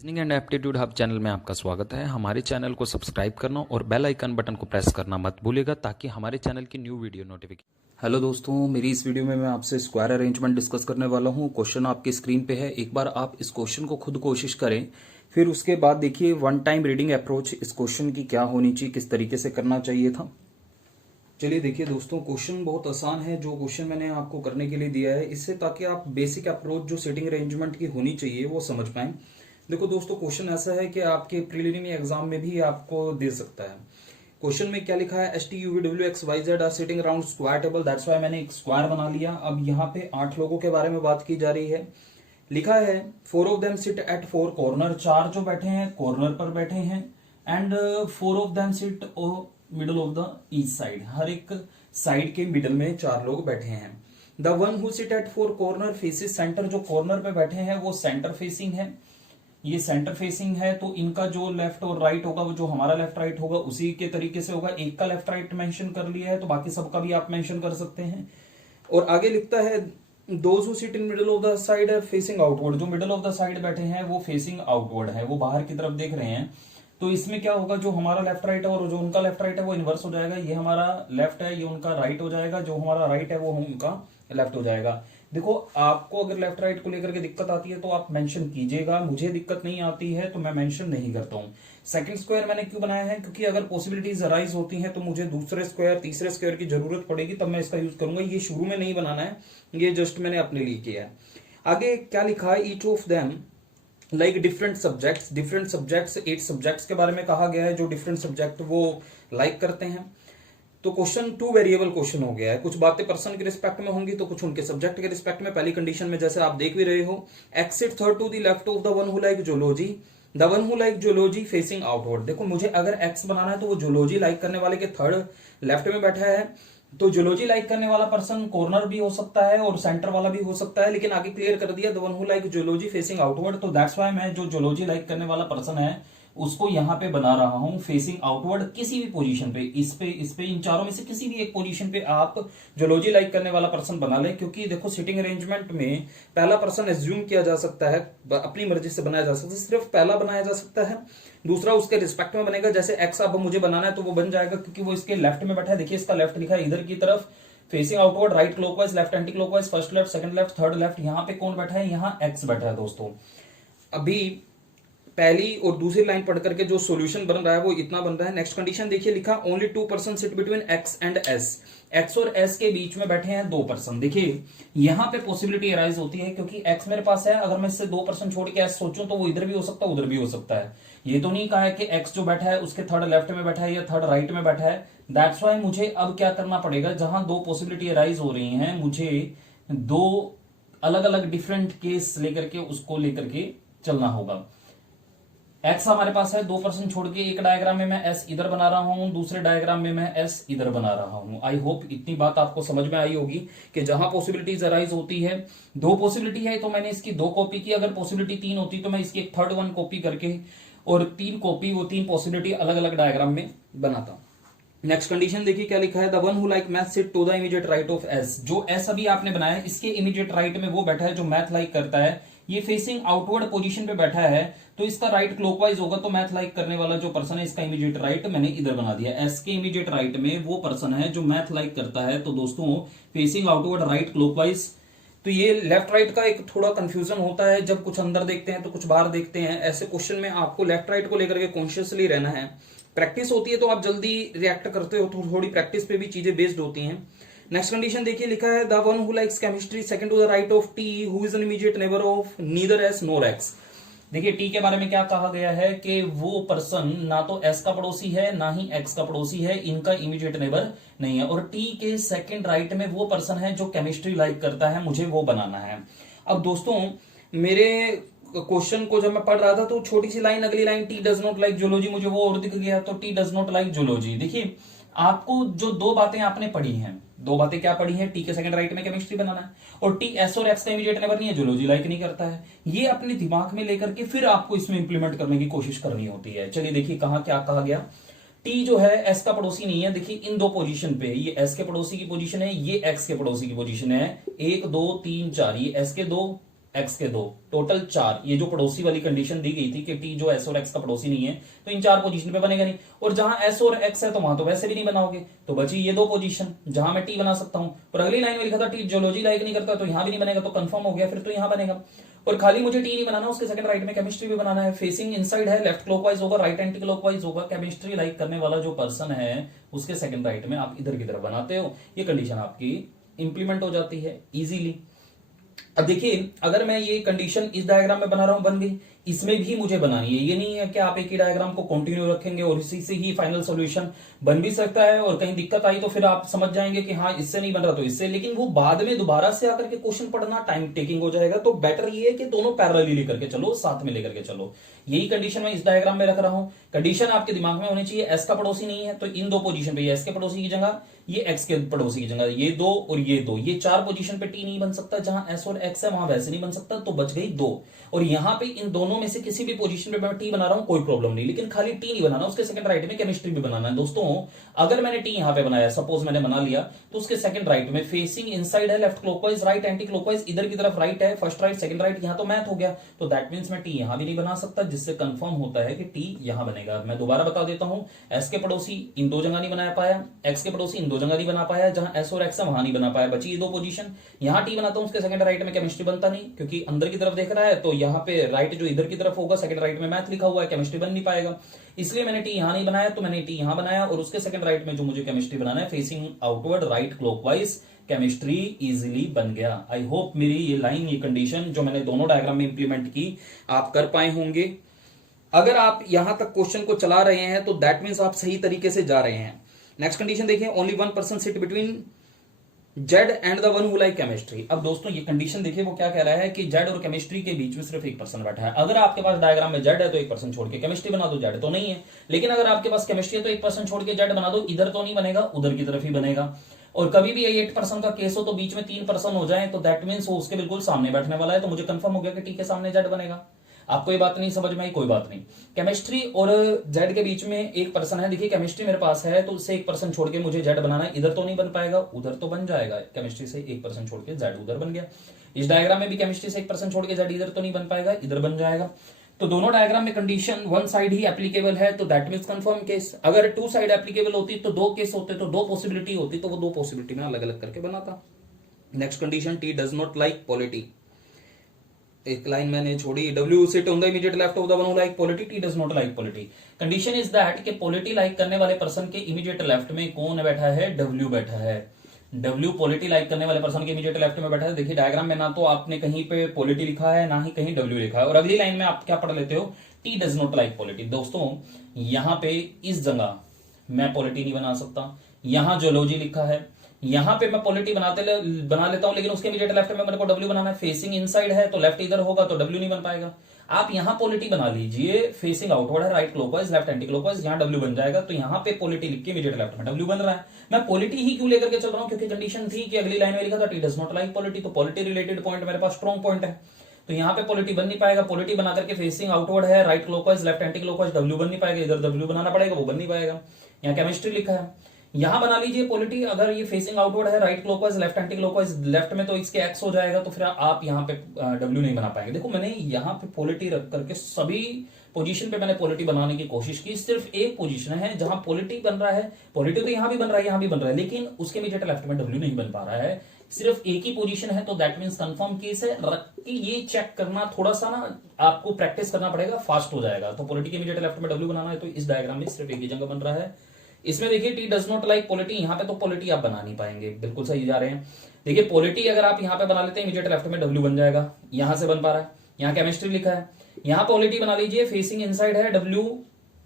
Reasoning and aptitude hub channel में आपका स्वागत है। हमारे चैनल को सब्सक्राइब करना और बेल आइकन बटन को प्रेस करना मत भूलिएगा ताकि हमारे चैनल की न्यू वीडियो नोटिफिकेशन। हेलो दोस्तों, मेरी इस वीडियो में मैं आपसे स्क्वायर अरेंजमेंट डिस्कस करने वाला हूं। क्वेश्चन आपकी स्क्रीन पे है, एक बार आप इस क्वेश्चन को खुद कोशिश करें, फिर उसके बाद देखिए वन टाइम रीडिंग अप्रोच इस क्वेश्चन की क्या होनी चाहिए, किस तरीके से करना चाहिए था। चलिए देखिए दोस्तों, क्वेश्चन बहुत आसान है जो क्वेश्चन मैंने आपको करने के लिए दिया है, इससे ताकि आप बेसिक अप्रोच जो सेटिंग अरेंजमेंट की होनी चाहिए वो समझ पाएं। देखो दोस्तों, क्वेश्चन ऐसा है कि आपके प्रीलिमिनरी एग्जाम में भी आपको दे सकता है। क्वेश्चन में क्या लिखा है, S T U V W X Y Z are sitting around square table, that's why मैंने एक स्क्वायर बना लिया। अब यहाँ पे 8 लोगों के बारे में बात की जा रही है। लिखा है 4 of them sit at 4 corner, 4 जो बैठे हैं कॉर्नर पर बैठे हैं, and 4 of them sit middle of the each side, हर एक साइड के मिडल में 4 लोग बैठे हैं। The one who sit at 4 corner faces centre, जो कॉर्नर पे बैठे हैं वो सेंटर फेसिंग है, ये सेंटर फेसिंग है, तो इनका जो लेफ्ट और राइट होगा वो जो हमारा लेफ्ट राइट होगा उसी के तरीके से होगा। एक का लेफ्ट राइट मेंशन कर लिया है तो बाकी सबका भी आप मेंशन कर सकते हैं। और आगे लिखता है those who sit in middle of the side are facing outward, जो मिडल ऑफ द साइड बैठे हैं वो फेसिंग आउटवर्ड है, वो बाहर की तरफ देख रहे हैं। तो इसमें क्या होगा, जो हमारा लेफ्ट राइट है और जो उनका लेफ्ट राइट है वो इन्वर्स हो जाएगा। ये हमारा लेफ्ट है, ये उनका राइट हो जाएगा, जो हमारा राइट है वो उनका लेफ्ट हो जाएगा। देखो, आपको अगर लेफ्ट राइट को लेकर के दिक्कत आती है तो आप मेंशन कीजिएगा, मुझे दिक्कत नहीं आती है तो मैं मेंशन नहीं करता हूं। सेकंड स्क्वायर मैंने क्यों बनाया है, क्योंकि अगर पॉसिबिलिटीज अराइज होती हैं तो मुझे दूसरे स्क्वायर तीसरे स्क्वायर की जरूरत पड़ेगी, तब मैं इसका यूज करूंगा। ये शुरू में नहीं बनाना है, ये जस्ट मैंने अपने लिए किया है। आगे क्या लिखा है, each of them like different subjects, 8 subjects के बारे में कहा गया है जो डिफरेंट सब्जेक्ट वो लाइक करते हैं। तो क्वेश्चन 2 वेरिएबल क्वेश्चन हो गया है, कुछ बातें पर्सन के रिस्पेक्ट में होंगी तो कुछ उनके सब्जेक्ट के रिस्पेक्ट में। पहली कंडीशन में जैसे आप देख भी रहे हो, X sit third to the left of the one who like zoology, the one who like zoology facing outward. देखो, मुझे अगर एक्स बनाना है तो वो जूलॉजी लाइक करने वाले के थर्ड लेफ्ट में बैठा है, तो जूलॉजी लाइक करने वाला पर्सन कॉर्नर भी हो सकता है और सेंटर वाला भी हो सकता है, लेकिन आगे क्लियर कर दिया the one who like zoology facing outward. तो दैट्स व्हाई मैं जो जूलॉजी लाइक करने वाला पर्सन है उसको यहां पे बना रहा हूं फेसिंग आउटवर्ड। किसी भी पोजीशन पे, इस पे इन चारों में से किसी भी एक पोजीशन पे आप जूलॉजी लाइक करने वाला पर्सन बना ले, क्योंकि देखो सिटिंग अरेंजमेंट में पहला पर्सन एज्यूम किया जा सकता है, अपनी मर्जी से बनाया जा सकता है, सिर्फ पहला बनाया जा सकता है, दूसरा उसके रिस्पेक्ट में बनेगा। जैसे एक्स अब मुझे बनाना है तो वो बन जाएगा क्योंकि वो इसके लेफ्ट में बैठा है। देखिए, इसका लेफ्ट लिखा है इधर की तरफ, facing outward, right clockwise, left anti clockwise, first left, second left, third left. यहाँ पे कौन बैठा है, यहाँ एक्स बैठा है दोस्तों। अभी पहली और दूसरी लाइन पढ़ करके जो सॉल्यूशन बन रहा है वो इतना बन रहा है। नेक्स्ट कंडीशन देखिए, लिखा only 2 person sit between x and S, x और एस के बीच में बैठे हैं 2 पर्सन। देखिए, यहां पे पॉसिबिलिटी अराइज होती है क्योंकि एक्स मेरे पास है, अगर मैं इससे 2 पर्सन छोड़ के एस सोचूं तो वो इधर भी हो सकता है उधर भी हो सकता है। ये तो नहीं कहा है कि एक्स जो बैठा है उसके थर्ड लेफ्ट में बैठा है या थर्ड राइट में बैठा है। दैट्स वाई मुझे अब क्या करना पड़ेगा, जहां 2 पॉसिबिलिटी अराइज हो रही है मुझे 2 अलग अलग डिफरेंट केस लेकर के उसको लेकर के चलना होगा। एक्स हमारे पास है, 2 पर्सन छोड़ के एक डायग्राम में मैं एस इधर बना रहा हूं, दूसरे डायग्राम में मैं एस इधर बना रहा हूं। आई होप इतनी बात आपको समझ में आई होगी कि जहां पॉसिबिलिटीज अराइज होती है, 2 पॉसिबिलिटी है तो मैंने इसकी 2 कॉपी की, अगर पॉसिबिलिटी 3 होती तो मैं इसकी एक थर्ड वन कॉपी करके और 3 कॉपी, वो 3 पॉसिबिलिटी अलग अलग डायग्राम में बनाता। नेक्स्ट कंडीशन देखिए क्या लिखा है, the one who like math sit to the immediate right of S, जो एस अभी आपने बनाया इसके इमीडिएट राइट में वो बैठा है जो मैथ लाइक करता है। ये फेसिंग आउटवर्ड पोजीशन पे बैठा है तो इसका राइट क्लॉकवाइज होगा, तो मैथ लाइक करने वाला जो पर्सन है इसका इमीडिएट राइट मैंने इधर बना दिया। एस के इमीडिएट राइट में वो पर्सन है जो मैथ लाइक करता है, तो दोस्तों फेसिंग आउटवर्ड राइट क्लॉकवाइज। तो ये लेफ्ट राइट का एक थोड़ा कंफ्यूजन होता है, जब कुछ अंदर देखते हैं तो कुछ बाहर देखते हैं। ऐसे क्वेश्चन में आपको लेफ्ट राइट को लेकर के कॉन्शियसली रहना है। प्रैक्टिस होती है तो आप जल्दी रिएक्ट करते हो, तो थोड़ी प्रैक्टिस पे भी चीजें बेस्ड होती हैं। नेक्स्ट कंडीशन देखिए, लिखा है the one who likes chemistry second to the right of T who is an immediate neighbour of neither S nor X. देखिए, टी के बारे में क्या कहा गया है कि वो पर्सन ना तो एस का पड़ोसी है ना ही एक्स का पड़ोसी है, इनका इमीडिएट नेबर नहीं है। और टी के सेकंड राइट में वो पर्सन है जो केमिस्ट्री लाइक करता है, मुझे वो बनाना है। अब दोस्तों, मेरे क्वेश्चन को जब मैं पढ़ रहा था तो छोटी सी लाइन, अगली line T does not like zoology, मुझे वो और दिख गया, तो T does not like zoology. देखिए, आपको जो 2 बातें आपने पढ़ी हैं, 2 बातें क्या पढ़ी है, टी के सेकंड राइट में केमिस्ट्री बनाना है और टी एस और एक्स का इमीडिएट नेबर नहीं है, जूलॉजी लाइक नहीं करता है। ये अपने दिमाग में लेकर के फिर आपको इसमें इंप्लीमेंट करने की कोशिश करनी होती है। चलिए देखिए कहां क्या कहा गया, टी जो है एस का पड़ोसी नहीं है। देखिए, इन 2 पोजीशन पे, ये एस के पड़ोसी की पोजीशन है, ये एक्स के पड़ोसी की पोजीशन है, 1 2 3 4, ये एस के 2 एक्स के 2, टोटल 4। ये जो पड़ोसी वाली कंडीशन दी गई थी कि टी जो एस और एक्स का पड़ोसी नहीं है तो इन 4 पोजीशन पे बनेगा नहीं, और जहां एस और एक्स है तो वहां तो वैसे भी नहीं बनाओगे, तो बची ये 2 पोजीशन जहां मैं टी बना सकता हूं। और अगली लाइन में लिखा था टी जियोलॉजी लाइक नहीं करता, तो यहां भी नहीं बनेगा, तो कंफर्म हो गया, फिर तो यहां बनेगा। और खाली मुझे टी नहीं बनाना, उसके सेकंड राइट में केमिस्ट्री भी बनाना है। फेसिंग इनसाइड है, लेफ्ट क्लॉकवाइज होगा, राइट एंटी क्लॉकवाइज होगा। केमिस्ट्री लाइक करने वाला जो पर्सन है उसके सेकंड राइट में आप इधर की तरफ बनाते हो, ये कंडीशन आपकी इंप्लीमेंट हो जाती है इजीली। अब देखिए, अगर मैं ये कंडीशन इस डायग्राम में बना रहा हूं, बन गई, इसमें भी मुझे बनानी है। ये नहीं है कि आप एक ही डायग्राम को कंटिन्यू रखेंगे और इसी से ही फाइनल सॉल्यूशन बन भी सकता है, और कहीं दिक्कत आई तो फिर आप समझ जाएंगे कि हाँ इससे नहीं बन रहा तो इससे, लेकिन वो बाद में दोबारा से आकर के क्वेश्चन पढ़ना टाइम टेकिंग हो जाएगा। तो बेटर ये है कि दोनों पैरेलली लेकर के चलो, साथ में लेकर के चलो। यही कंडीशन मैं इस डायग्राम में रख रहा हूं। कंडीशन आपके दिमाग में होनी चाहिए, एस का पड़ोसी नहीं है तो इन 2 पोजीशन पे एस के पड़ोसी की जगह, ये एक्स के पड़ोसी की जगह, ये 2 और ये 2, ये 4 पोजीशन पे टी नहीं बन सकता। जहां एस और एक्स है वहां वैसे नहीं बन सकता, तो बच गई 2। और यहां पे इन दोनों में से किसी भी पोजीशन पे मैं टी बना रहा हूं, कोई प्रॉब्लम नहीं, लेकिन खाली टी नहीं बनाना, उसके सेकंड राइट में केमिस्ट्री भी बनाना है। दोस्तों अगर मैंने टी यहां पे बनाया, सपोज मैंने बना लिया, तो उसके सेकंड राइट में फेसिंग इनसाइड है, left clockwise, right anti clockwise, इधर की तरफ राइट है, फर्स्ट राइट सेकंड राइट, यहां तो मैथ हो गया, तो दैट मींस मैं टी यहां भी नहीं बना सकता, जिससे कंफर्म होता है कि टी यहां बनेगा। मैं दोबारा बता देता हूं, एस के पड़ोसी इन 2 जगह नहीं बना पाया, एक्स के पड़ोसी इन 2 जगह नहीं बना पाया, जहां एस और एक्स है वहां नहीं बना पाया, बची ये 2 पोजीशन। यहां टी बनाता हूं, उसके सेकंड राइट में केमिस्ट्री बनता नहीं, क्योंकि अंदर की तरफ देख रहा है, तो यहां पे राइट जो इधर की तरफ होगा, सेकंड राइट में मैथ लिखा हुआ है, केमिस्ट्री बन नहीं पाएगा, इसलिए मैंने टी यहां नहीं बनाया, तो मैंने टी यहां बनाया, और उसके सेकंड राइट में जो मुझे केमिस्ट्री बनाना है, facing outward right clockwise, chemistry easily बन गया। आई होप मेरी ये लाइन, ये कंडीशन जो मैंने दोनों डायग्राम में इंप्लीमेंट की, आप कर पाए होंगे। अगर आप यहां तक क्वेश्चन को चला रहे हैं तो दैट मींस आप सही तरीके से जा रहे हैं। नेक्स्ट कंडीशन देखिए, only 1 person sit between Z and the one who like chemistry. अब दोस्तों ये कंडीशन देखिए, वो क्या कह रहा है कि जेड और केमिस्ट्री के बीच में सिर्फ एक पर्सन बैठा है। अगर आपके पास डायग्राम में जेड है तो एक पर्सन छोड़ के केमिस्ट्री बना दो, जेड तो नहीं है। लेकिन अगर आपके पास केमिस्ट्री है तो एक पर्सन छोड़ के जेड बना दो, इधर तो नहीं बनेगा, उधर की तरफ ही बनेगा। और कभी भी 8 पर्सन का केस हो तो बीच में 3 पर्सन हो जाए तो दैट मींस वो उसके बिल्कुल सामने बैठने वाला है, तो मुझे कंफर्म हो गया कि टी के सामने जेड बनेगा। आपको ये बात नहीं समझ में आई, कोई बात नहीं। केमिस्ट्री और जेड के बीच में एक पर्सन है, देखिए केमिस्ट्री मेरे पास है तो उससे एक पर्सन छोड़ के मुझे जेड बनाना है, इधर तो नहीं बन पाएगा, उधर तो बन जाएगा। केमिस्ट्री से एक पर्सन छोड़ के जेड उधर बन गया। इस डायग्राम में भी केमिस्ट्री से एक पर्सन छोड़ के जेड इधर तो नहीं बन पाएगा, इधर बन जाएगा। तो दोनों डायग्राम में कंडीशन वन साइड ही एप्लीकेबल है, तो दैट मींस कंफर्म केस। अगर 2 साइड एप्लीकेबल होती तो 2 केस होते, तो 2 पॉसिबिलिटी होती, तो वो 2 पॉसिबिलिटी में अलग अलग करके बनाता। Next condition, T does not like polity. एक लाइन मैंने छोड़ी, W sit on the immediate left of the one who like polity, T does not like polity. Condition is that कि पॉलिटी लाइक करने वाले पर्सन के immediate left में कौन बैठा है, डब्ल्यू बैठा है। डब्ल्यू पॉलिटी लाइक करने वाले पर्सन के इमीडिएट लेफ्ट में बैठा है। देखिए डायग्राम में ना तो आपने कहीं पे पॉलिटी लिखा है, ना ही कहीं डब्ल्यू लिखा है। और अगली लाइन में आप क्या पढ़ लेते हो, T does not like polity. दोस्तों यहां पे इस जगह मैं पॉलिटी नहीं बना सकता, यहां जोलॉजी लिखा है, यहां पे मैं पॉलिटी बना लेता हूं, लेकिन उसके इमीडिएट लेफ्ट में मेरे को डब्ल्यू बनाना है। फेसिंग इनसाइड है तो लेफ्ट इधर होगा, तो डब्ल्यू नहीं बन पाएगा। आप यहां पॉलिटी बना लीजिए, फेसिंग आउटवर्ड है, right clockwise, left anti clockwise, यहां डब्ल्यू बन जाएगा। तो यहां पे पॉलिटी लिख के इमीडिएट लेफ्ट में डब्ल्यू बन रहा है। मैं पॉलिटी ही क्यों लेकर के चल रहा हूं, क्योंकि कंडीशन थी कि अगली लाइन में लिखा था T does not like polity, तो पॉलिटी रिलेटेड पॉइंट मेरे पास स्ट्रॉन्ग पॉइंट है, तो यहां पे पॉलिटी बन नहीं पाएगा। पॉलिटी बना करके फेसिंग आउटवर्ड है, right clockwise, left anti clockwise, W बन नहीं पाएगा, इधर डब्ल्यू बनाना पड़ेगा, वो बन नहीं पाएगा। यहाँ केमिस्ट्री लिखा है, यहां बना लीजिए पॉलिटी। अगर ये फेसिंग आउटवर्ड है, right clockwise, left anti clockwise, left में तो इसके एक्स हो जाएगा, तो फिर आप यहां पे डब्ल्यू नहीं बना पाएंगे। देखो मैंने यहां पे पॉलिटी रख करके सभी पोजीशन पे मैंने पॉलिटी बनाने की कोशिश की। सिर्फ एक पोजीशन है जहां पॉलिटी बन रहा है, पॉलिटी तो यहां भी बन रहा है, यहां भी बन रहा है, लेकिन उसके इमीडिएट लेफ्ट में डब्ल्यू नहीं बन पा रहा है। सिर्फ एक ही पोजीशन है, तो दैट मींस कंफर्म केस है। ये चेक करना थोड़ा सा ना आपको प्रैक्टिस करना पड़ेगा, फास्ट हो जाएगा। तो पॉलिटी के इमीडिएट लेफ्ट में डब्ल्यू बनाना है, तो इस डायग्राम में सिर्फ एक ही जगह बन रहा है। इसमें देखिए T does not like polity, यहां पे तो पॉलिटी आप बना नहीं पाएंगे, बिल्कुल सही जा रहे हैं। देखिए पॉलिटी अगर आप यहां पे बना लेते हैं, इमीडिएट लेफ्ट में डब्ल्यू बन जाएगा, यहां से बन पा रहा है। यहां केमिस्ट्री लिखा है, यहां पॉलिटी बना लीजिए, फेसिंग इनसाइड है, डब्ल्यू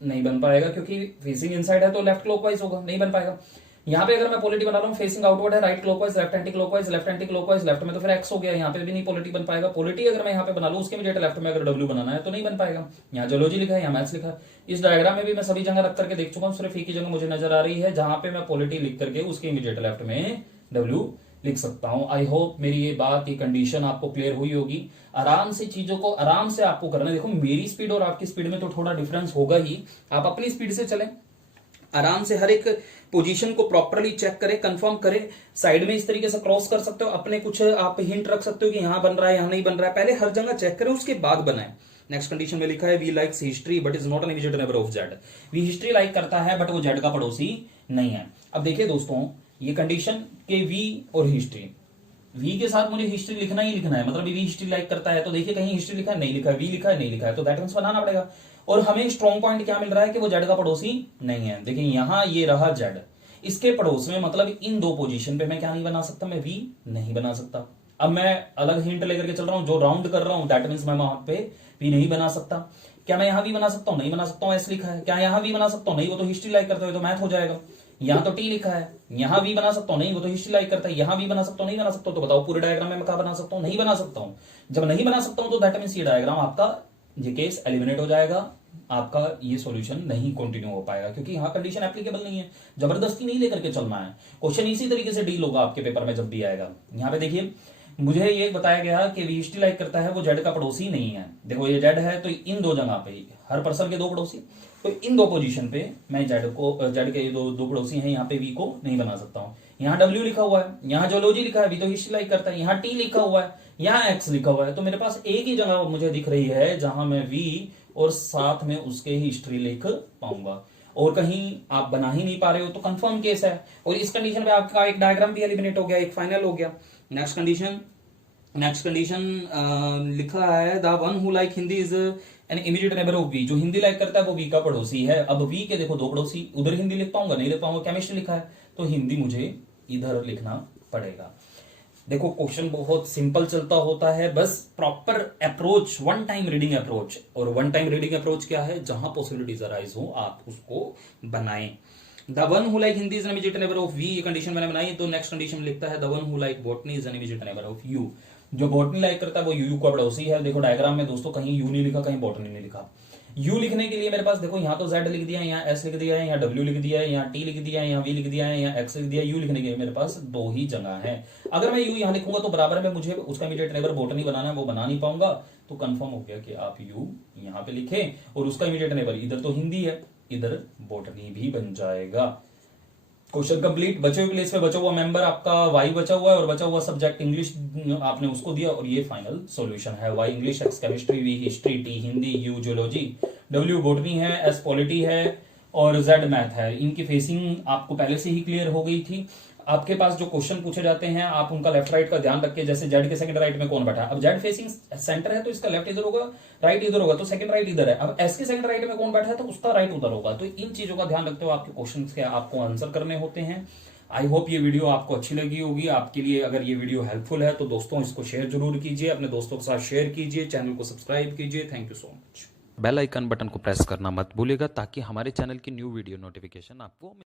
नहीं बन पाएगा, क्योंकि फेसिंग इनसाइड है तो लेफ्ट क्लॉकवाइज होगा, नहीं बन पाएगा। यहां पे अगर मैं पॉलिटी बना रहा हूं, फेसिंग आउटवर्ड है, right clockwise, left anti clockwise, left anti clockwise, left में तो फिर एक्स हो गया, यहां पे भी नहीं पॉलिटी बन पाएगा। पॉलिटी अगर मैं यहां पे बना लूं, उसके इमीडिएट लेफ्ट में अगर डब्ल्यू बनाना है तो नहीं बन पाएगा। यहां जोलॉजी लिखा है, यहां मैथ्स लिखा है। इस डायग्राम में भी मैं सभी जगह रख करके देख चुका हूं, सिर्फ एक ही जगह मुझे नजर आ रही है जहां पे मैं पॉलिटी लिख करके उसके इमीडिएट लेफ्ट में डब्ल्यू लिख सकता हूं। आई होप मेरी ये बात, ये कंडीशन आपको क्लियर हुई होगी। आराम से चीजों को आराम से आपको करना है। देखो मेरी स्पीड और आपकी स्पीड में तो थोड़ा डिफरेंस होगा ही, आप अपनी स्पीड से चलें, आराम से हर एक पोजीशन को प्रॉपरली चेक करें, कंफर्म करें। साइड में इस तरीके से क्रॉस कर सकते हो, अपने कुछ आप हिंट रख सकते हो कि यहां बन रहा है, यहां नहीं बन रहा है। पहले हर जगह चेक करें, उसके बाद बनाएं। नेक्स्ट कंडीशन में लिखा है V likes history but is not an immediate neighbour of Z. V history like करता है बट वो जेड का पड़ोसी नहीं है। अब देखिए दोस्तों, ये कंडीशन के वी और हिस्ट्री, वी के साथ मुझे हिस्ट्री लिखना ही लिखना है, मतलब वी हिस्ट्री लाइक करता है, तो देखिए कहीं हिस्ट्री लिखा है, नहीं लिखा है, वी लिखा है, नहीं लिखा है, तो दैट मींस बनाना पड़ेगा। और हमें स्ट्रॉन्ग पॉइंट क्या मिल रहा है कि वो जेड का पड़ोसी नहीं है। देखिए यहां ये रहा जेड, इसके पड़ोस में, मतलब इन दो पोजीशन पे मैं क्या नहीं बना सकता, मैं वी नहीं बना सकता। अब मैं अलग हिंट लेकर के चल रहा हूं, जो राउंड कर रहा हूं, दैट मींस मैं वहां पे वी नहीं बना सकता। क्या मैं यहां भी बना सकता हूं? नहीं बना सकता हूं, ऐसे लिखा है। क्या यहां भी बना सकता हूं? नहीं, वो तो हिस्ट्री लाइक करता है, तो मैथ हो जाएगा। यहां तो टी लिखा है, यहां भी बना सकता हूं, नहीं वो तो हिस्ट्री लाइक करता है। यहां भी बना सकता हूं, नहीं बना सकता हूं, तो बताओ पूरे डायग्राम में मैं क्या बना सकता हूं? नहीं बना सकता हूं। जब नहीं बना सकता हूं तो दैट मींस ये डायग्राम आपका, ये केस एलिमिनेट हो जाएगा, आपका ये सॉल्यूशन नहीं कंटिन्यू हो पाएगा, क्योंकि यहां कंडीशन एप्लीकेबल नहीं है। जबरदस्ती नहीं लेकर के चलना है। क्वेश्चन इसी तरीके से डील होगा आपके पेपर में जब भी आएगा। यहां पे देखिए, मुझे ये बताया गया कि वी हिस्ट्री लाइक करता है, वो जेड का पड़ोसी नहीं है। देखो ये जेड है, तो इन दो जगह पे हर पर्सन के दो पड़ोसी, तो इन दो पोजीशन पे मैं जेड के दो पड़ोसी हैं, यहाँ पे वी को नहीं बना सकता हूं। यहाँ डब्ल्यू लिखा हुआ है, यहाँ जोलॉजी लिखा है, वी तो हिस्ट्री लाइक करता है। यहाँ टी लिखा हुआ है, यहाँ एक्स लिखा हुआ है, तो मेरे पास एक ही जगह मुझे दिख रही है जहां मैं वी और साथ में उसके ही हिस्ट्री लिख पाऊंगा। और कहीं आप बना ही नहीं पा रहे हो तो कंफर्म केस है। और इस कंडीशन पे आपका एक डायग्राम भी एलिमिनेट हो गया, एक फाइनल हो गया। नेक्स्ट कंडीशन लिखा है the one who like Hindi is an immediate neighbour of V. जो हिंदी लाइक करता है वो वी का पड़ोसी है। अब वी के देखो दो पड़ोसी, उधर हिंदी लिख पाऊंगा? नहीं लिख पाऊंगा। केमिस्ट्री लिखा है, तो हिंदी मुझे इधर लिखना पड़ेगा। देखो क्वेश्चन बहुत सिंपल चलता होता है, बस proper approach, one time reading approach. और वन टाइम रीडिंग अप्रोच क्या है? जहां पॉसिबिलिटीज अराइज हो आप उसको बनाएं। The one who like Hindi is an immediate neighbour of V, ये कंडीशन मैंने बनाई। तो नेक्स्ट कंडीशन लिखता है the one who like botany is an immediate neighbour of U. जो बॉटनी लाइक करता है वो यू का पड़ोसी है। देखो डायग्राम में दोस्तों कहीं यू नहीं लिखा, कहीं बॉटनी नहीं लिखा। यू लिखने के लिए मेरे पास देखो यहाँ तो जेड लिख दिया है, यहाँ एस लिख दिया है, यहाँ डब्ल्यू लिख दिया है, यहाँ टी लिख दिया है, यहाँ वी लिख दिया है, यहाँ एक्स लिख दिया है। यू लिखने के लिए मेरे पास दो ही जगह है। अगर मैं यू यहाँ लिखूंगा तो बराबर में मुझे उसका इमीडिएट नेबर बॉटनी बनाना है, वो बना नहीं पाऊंगा। तो कंफर्म हो गया कि आप यू यहाँ पे लिखें और उसका इमीडिएट नेबर इधर तो हिंदी है, इधर बॉटनी भी बन जाएगा। Question complete. बचे हुए प्लेस पे बचा हुआ मेंबर आपका वाई बचा हुआ है और बचा हुआ सब्जेक्ट इंग्लिश आपने उसको दिया, और ये फाइनल सॉल्यूशन है। Y English, X chemistry, V history, T Hindi, U geology, W botany है, एस पॉलिटी है और जेड मैथ है। इनकी फेसिंग आपको पहले से ही क्लियर हो गई थी। आपके पास जो क्वेश्चन पूछे जाते हैं आप उनका लेफ्ट राइट का ध्यान रखिए। जैसे जेड के सेकंड राइट में कौन बैठा है? अब जेड फेसिंग सेंटर है तो इसका लेफ्ट इधर होगा, राइट इधर होगा, तो सेकंड राइट इधर है। अब एस के सेकंड राइट में कौन बैठा है तो उसका राइट उधर होगा। तो इन चीजों का ध्यान रखते हुए आपके क्वेश्चन के आपको आंसर करने होते हैं। आई होप ये वीडियो आपको अच्छी लगी होगी। आपके लिए अगर ये वीडियो हेल्पफुल है तो दोस्तों इसको शेयर जरूर कीजिए, अपने दोस्तों के साथ शेयर कीजिए, चैनल को सब्सक्राइब कीजिए। Thank you so much. Bell icon button को प्रेस करना मत भूलिएगा ताकि हमारे चैनल की न्यू वीडियो नोटिफिकेशन आपको